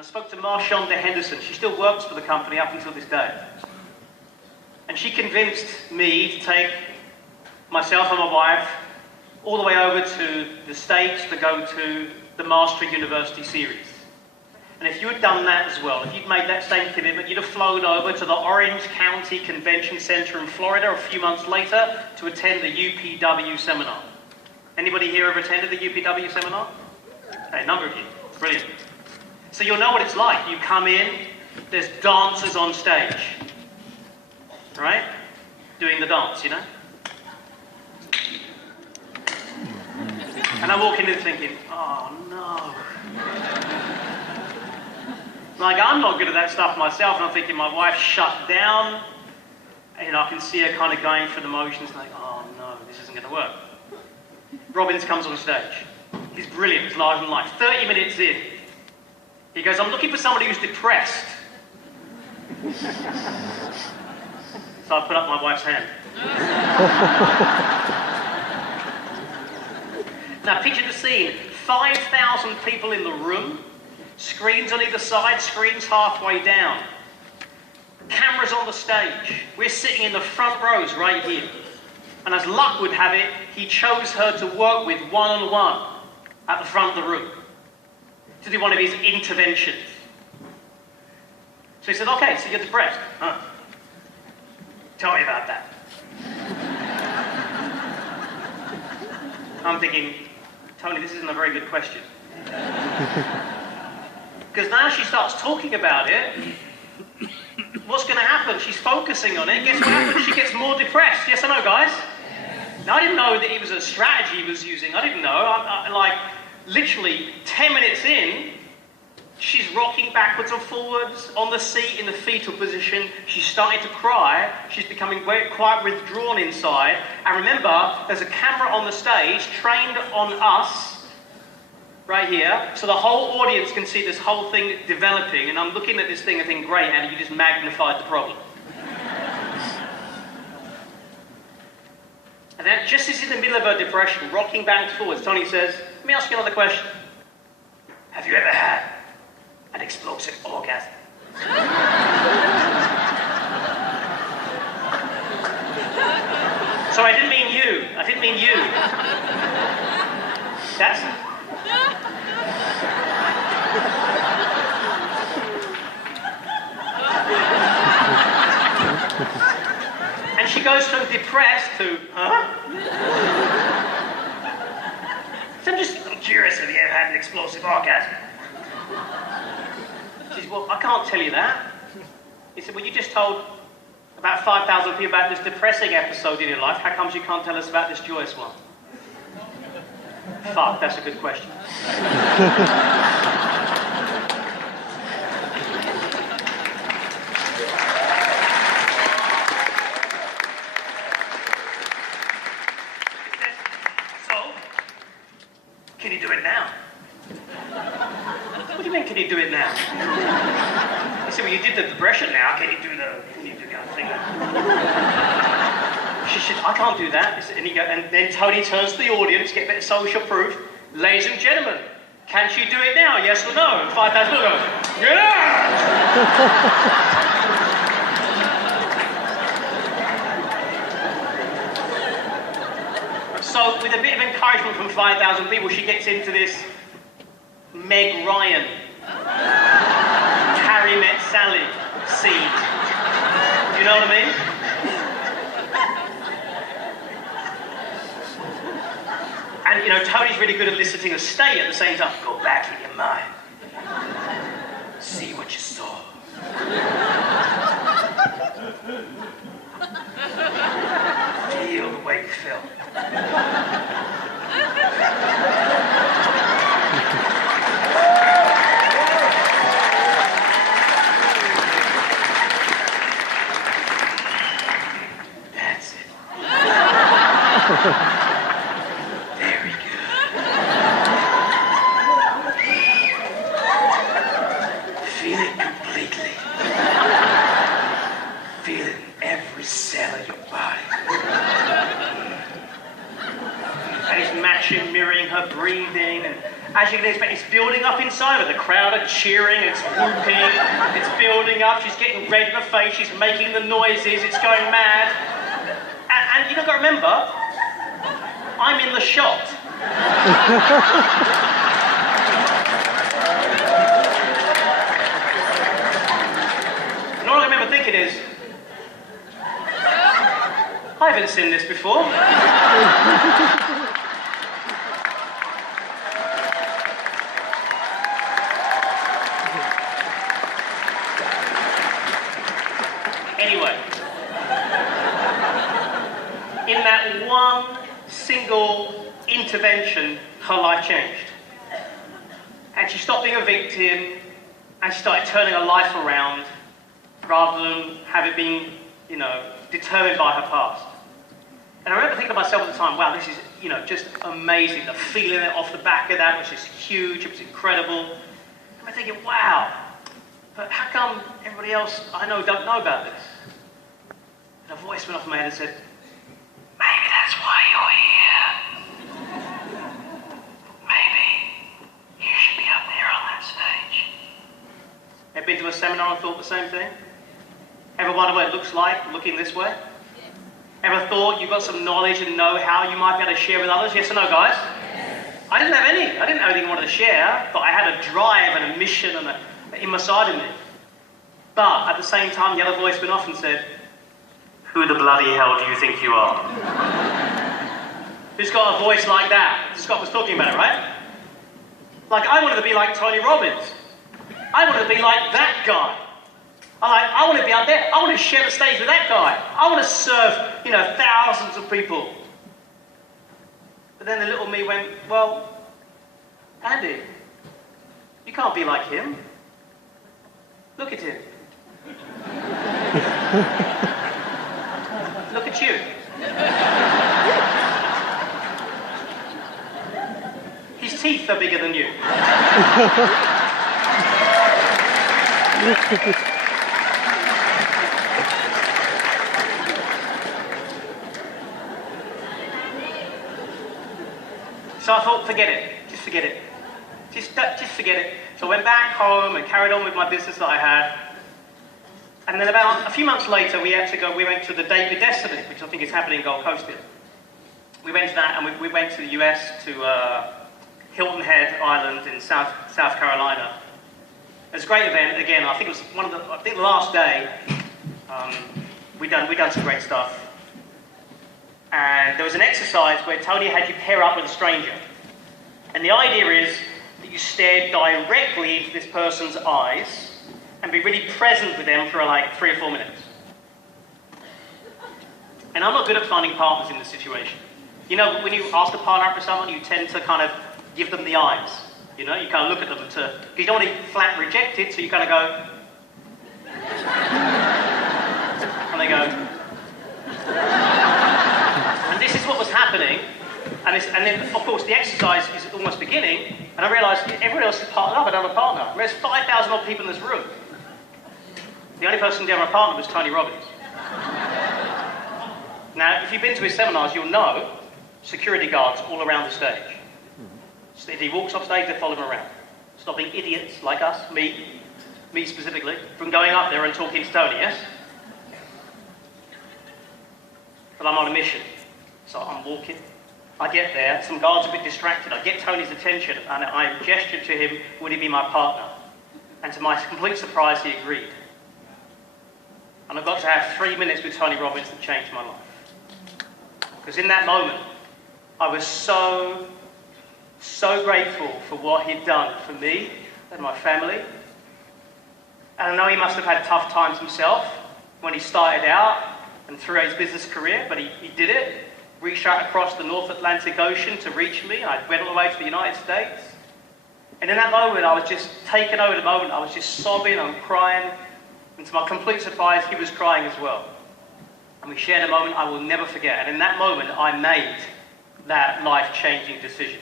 and I spoke to Marshonda Henderson. She still works for the company up until this day. And she convinced me to take myself and my wife all the way over to the States to go to the Mastery University series. And if you had done that as well, if you'd made that same commitment, you'd have flown over to the Orange County Convention Center in Florida a few months later to attend the UPW seminar. Anybody here ever attended the UPW seminar? Okay, a number of you. Brilliant. So you'll know what it's like. You come in, there's dancers on stage, right? Doing the dance, you know? And I walk in there thinking, oh no. Like, I'm not good at that stuff myself, and I'm thinking my wife's shut down, and I can see her kind of going through the motions, like, oh no, this isn't going to work. Robbins comes on stage. He's brilliant, he's larger than life. 30 minutes in, he goes, I'm looking for somebody who's depressed. So I put up my wife's hand. Now picture the scene, 5,000 people in the room, screens on either side, screens halfway down. Cameras on the stage. We're sitting in the front rows right here. And as luck would have it, he chose her to work with one-on-one at the front of the room to do one of his interventions. So he said, okay, so you're depressed. Huh? Tell me about that. I'm thinking, Tony, this isn't a very good question. Because now she starts talking about it, what's going to happen? She's focusing on it. Guess what happens? She gets more depressed. Yes or no, guys? Now, I didn't know that it was a strategy he was using. I didn't know. Like, literally 10 minutes in, she's rocking backwards and forwards on the seat in the fetal position. She's starting to cry. She's becoming quite withdrawn inside. And remember, there's a camera on the stage trained on us right here, so the whole audience can see this whole thing developing, and I'm looking at this thing and thinking, great, Andy, you just magnified the problem. And then, just as in the middle of her depression, rocking back and forwards, Tony says, let me ask you another question. Have you ever had an explosive orgasm? So I didn't mean you. I didn't mean you. That's... And she goes from depressed to, huh? So I'm curious, have you ever had an explosive orgasm? She said, well, I can't tell you that. He said, well, you just told about 5,000 people about this depressing episode in your life. How comes you can't tell us about this joyous one? Fuck, that's a good question. Can you do it now? What do you mean, can you do it now? He said, well, you did the depression now, can you do the other thing? She said, I can't do that. And then Tony turns to the audience, get a bit of social proof. Ladies and gentlemen, can she do it now, yes or no? And 5,000 people go, yeah! So, with a bit of encouragement from 5,000 people, she gets into this Meg Ryan, Carrie Met Sally scene. Do you know what I mean? And, you know, Tony's really good at eliciting a stay at the same time. Go back in your mind. See what you saw. Feel the way you felt. That's it. Very good. Feel it completely. Feel it in every cell of your body. And he's matching, mirroring her breathing, As you can expect, it's building up inside her. The crowd are cheering, it's whooping, it's building up, she's getting red in the face, she's making the noises, it's going mad. And you've got to remember, I'm in the shot. And all I remember thinking is, I haven't seen this before. Anyway, in that one single intervention, her life changed. And she stopped being a victim, and she started turning her life around, rather than have it being, determined by her past. And I remember thinking to myself at the time, wow, this is, just amazing. The feeling off the back of that was just huge, it was incredible. And I'm thinking, wow, but how come everybody else I know don't know about this? And a voice went off in my head and said, maybe that's why you're here. Maybe you should be up there on that stage. Ever been to a seminar and thought the same thing? Ever wondered what it looks like looking this way? Ever thought you've got some knowledge and know-how you might be able to share with others? Yes or no, guys? Yes. I didn't have any. I didn't have anything I wanted to share, but I had a drive and a mission in my side of me. But at the same time, the other voice went off and said, who the bloody hell do you think you are? Who's got a voice like that? Scott was talking about it, right? Like, I wanted to be like Tony Robbins. I wanted to be like that guy. I want to be out there. I want to share the stage with that guy. I want to serve, thousands of people. But then the little me went, well, Andy, you can't be like him. Look at him. Look at you. His teeth are bigger than you. So I thought, forget it. Just forget it. Just forget it. So I went back home and carried on with my business that I had. And then about a few months later, we went to the Date with Destiny, which I think is happening in Gold Coast here. We went to that, and we went to the US, to Hilton Head Island in South Carolina. It was a great event. Again, I think it was the last day. We'd done some great stuff. And there was an exercise where Tony had you pair up with a stranger. And the idea is that you stare directly into this person's eyes and be really present with them for like 3 or 4 minutes. And I'm not good at finding partners in this situation. When you ask a partner out for someone, you tend to kind of give them the eyes. You kind of look at them because you don't want to be flat rejected, so you kind of go, and they go. And this is what was happening, and then of course the exercise is almost beginning, and I realised everyone else is partnered up, another partner. There's 5,000 odd people in this room. The only person who didn't have a partner was Tony Robbins. Now, if you've been to his seminars, you'll know security guards all around the stage. So if he walks off stage, they follow him around, stopping idiots like us, me specifically, from going up there and talking to Tony, yes? But I'm on a mission. So I'm walking, I get there, some guards are a bit distracted, I get Tony's attention, and I gestured to him, would he be my partner? And to my complete surprise, he agreed. And I got to have 3 minutes with Tony Robbins that changed my life. Because in that moment, I was so grateful for what he'd done for me and my family. And I know he must have had tough times himself when he started out and throughout his business career, but he did it. Reached out across the North Atlantic Ocean to reach me. I went all the way to the United States. And in that moment, I was just taken over the moment. I was just sobbing, I'm crying. And to my complete surprise, he was crying as well. And we shared a moment I will never forget. And in that moment, I made that life-changing decision.